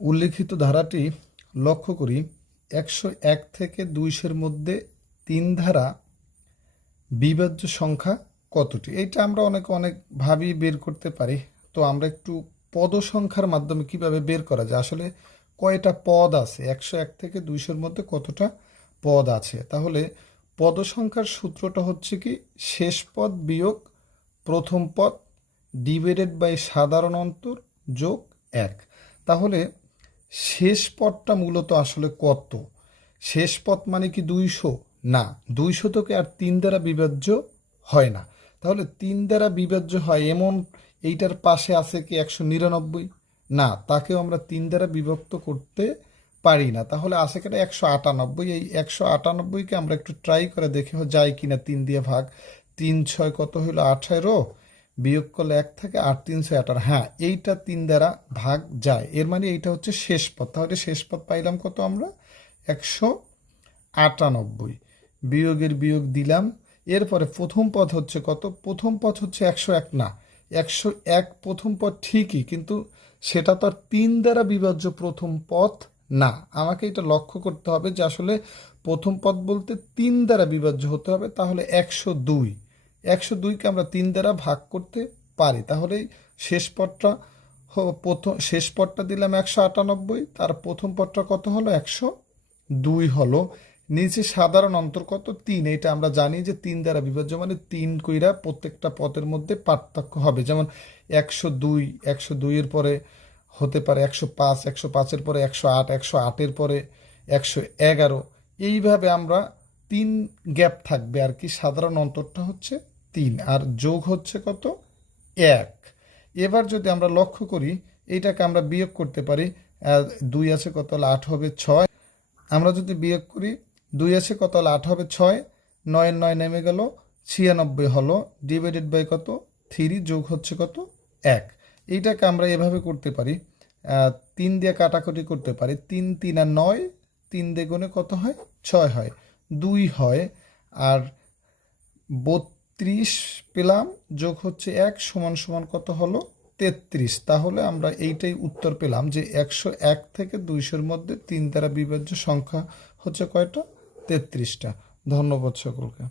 উল্লিখিত ধারাটি লক্ষ্য করি। 101 থেকে 200-এর মধ্যে 3 ধারা বিভাজ্য সংখ্যা কতটি? এইটা আমরা অনেকভাবেই বের করতে পারি। তো আমরা একটু পদ সংখ্যার মাধ্যমে কিভাবে বের করা যায়, আসলে কয়টা পদ আছে, 101 থেকে 200-এর মধ্যে কতটা পদ আছে। তাহলে পদ সংখ্যার সূত্রটা হচ্ছে কি, শেষ পদ বিয়োগ প্রথম পদ ডিভাইডেড বাই সাধারণ অন্তর যোগ 1। তাহলে শেষ পদটা মূলত আসলে কত? শেষ পদ মানে কি 200? না, 200 থেকে আর 3 দ্বারা বিভাজ্য হয় না। তাহলে 3 দ্বারা বিভাজ্য হয় এমন এইটার পাশে আছে কি 199? না, তাকেও আমরা 3 দ্বারা বিভক্ত করতে পারি না। তাহলে আছে কেটে 198। এই 198কে আমরা একটু ট্রাই করে দেখে যায় কিনা 3 দিয়ে ভাগ। 3 6 কত হইল? 18। বিয়োগ করলে 1 থেকে 8 3 6 18। হ্যাঁ, এইটা 3 দ্বারা ভাগ যায়, এর মানে এইটা হচ্ছে শেষ পদ। তাহলে শেষ পদ পাইলাম কত আমরা? 198। বিয়োগের বিয়োগ দিলাম। এরপরে প্রথম পদ হচ্ছে কত? প্রথম পদ হচ্ছে 101। না, 101 প্রথম পদ ঠিকই, কিন্তু সেটা তো আর 3 দ্বারা বিভাজ্য প্রথম পদ না। আমাকে এটা লক্ষ্য করতে হবে যে আসলে প্রথম পদ বলতে 3 দ্বারা বিভাজ্য হতে হবে। তাহলে 102, 102কে আমরা 3 দ্বারা ভাগ করতে পারি। তাহলে শেষ পদটা শেষ পদটা দিলাম 198, তার প্রথম পদটা কত হলো? 102 হলো। নিচে সাধারণ অন্তর কত? 3। এটা আমরা জানি যে 3 দ্বারা বিভাজ্য মানে 3 কইরা প্রত্যেকটা পদের মধ্যে পার্থক্য হবে। যেমন 102, 102-এর পরে হতে পারে 105, 105-এর পরে 108, 108-এর পরে 111। এইভাবে আমরা 3 গ্যাপ থাকবে আর কি। সাধারণ অন্তরটা হচ্ছে 3 আর যোগ হচ্ছে কত? 1। এবার যদি আমরা লক্ষ্য করি, এইটাকে আমরা বিয়োগ করতে পারি। 2 আছে কত হলে 8 হবে 6। আমরা যদি বিয়োগ করি, 2 আছে কত হলে 8 হবে 6, 9 9 নেমে গেল, 96 হলো। ডিভাইডেড বাই কত? 3 যোগ হচ্ছে কত? 1। এইটাকে আমরা এভাবে করতে পারি, 3 দিয়ে কাটাকুটি করতে পারি। 3 3 আর 9, 3 দিয়ে গুণে কত হয়? 6 হয়, 2 হয়। আর 32 পেলাম, যোগ হচ্ছে 1 সমান সমান কত হলো? 33। তাহলে আমরা এইটাই উত্তর পেলাম যে 101 থেকে 200-এর মধ্যে 3 দ্বারা বিভাজ্য সংখ্যা হচ্ছে কয়টা? 33টা। ধন্যবাদ সকলকে।